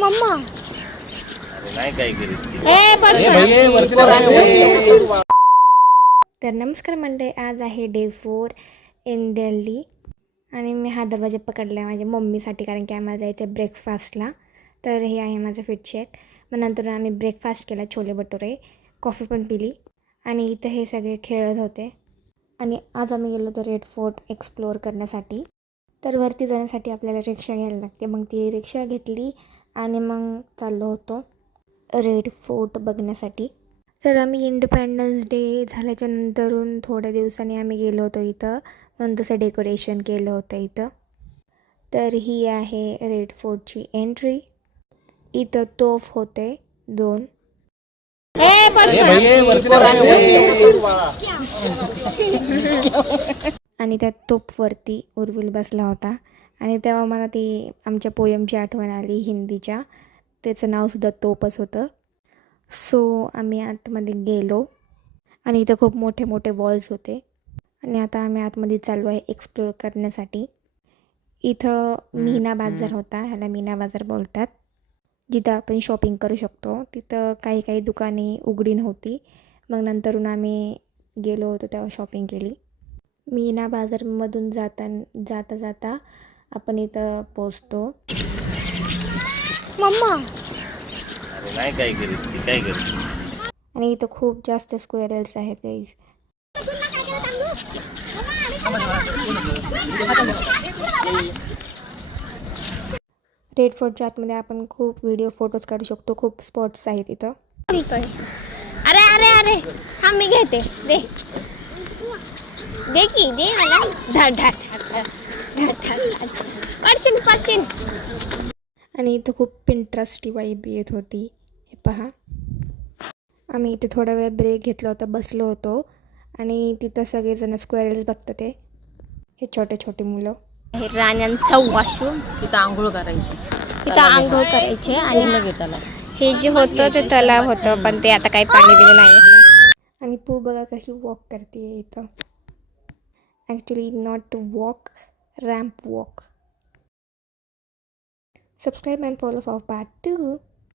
Mamma नाही काय करीत तर नमस्कार मंडळी, आज आहे डे 4 इन दिल्ली आणि मी हा दरवाजा पकडला आहे माझ्या मम्मीसाठी, कारण की आम्हाला जायचं आहे ब्रेकफास्टला. तर हे आहे माझं फिट शेक. मग नंतर आम्ही ब्रेकफास्ट केला, छोले भटुरे, कॉफी पण पिली आणि इथं हे सगळे खेळत होते. आणि आज आम्ही गेलो होतो रेड फोर्ट एक्सप्लोअर करण्यासाठी. तर वरती जाण्यासाठी आपल्याला रिक्षा घ्यायला लागते. मग ती रिक्षा घेतली आणि मग चाललो होतो रेड फोर्ट बघण्यासाठी. तर आम्ही इंडिपेंडन्स डे झाल्याच्या नंतरून थोड्या दिवसांनी आम्ही गेलो होतो इथं, म्हणून तसं डेकोरेशन केलं होतं इथं. तर ही आहे रेड फोर्टची एंट्री. इथं तोफ होते 2. आणि त्या तोफवरती उर्विल बसला होता आणि तेव्हा मला ती आमच्या पोयमची आठवण आली हिंदीच्या. त्याचं नावसुद्धा तोपच होतं. सो आम्ही आतमध्ये गेलो आणि इथं खूप मोठे मोठे वॉल्स होते आणि आता आम्ही आतमध्ये चाललो आहे एक्सप्लोअर करण्यासाठी. इथं मीना बाजार होता, ह्याला मीना बाजार बोलतात, जिथं आपण शॉपिंग करू शकतो. तिथं काही काही दुकाने उघडी नव्हती. मग नंतरून आम्ही गेलो होतो तेव्हा शॉपिंग केली. मीना बाजारमधून जाता जाता आपण इथं पोचतो. मम्मा नाही काय करीत काय करीत. आणि इथं खूप जास्त स्क्वेरल्स आहेत गाईज. रेड फोर्टच्या आतमध्ये आपण खूप व्हिडिओ फोटोज काढू शकतो. खूप स्पॉट्स आहेत इथं. अरे अरे अरे हा मी घेते. दे दे की दे मला. धाड पडशील. आणि इथं खूप पिंट्रस्टी वाईब येत होती. हे पहा, आम्ही इथे थोडा वेळ ब्रेक घेतला होता, बसलो होतो आणि तिथं सगळेजण स्क्वेरल्स बघतात ते, हे छोटे छोटे मुलं. हे राण्यांचं वॉशरूम. तिथं आंघोळ करायची, तिथं आंघोळ करायचे आणि घेताला हे जे होतं ते तलाव होतं, पण ते आता काही पाणी दिलं नाही. आणि पू बघा कशी वॉक करते इथं. Actually not walk, ramp walk. Subscribe and follow for part 2.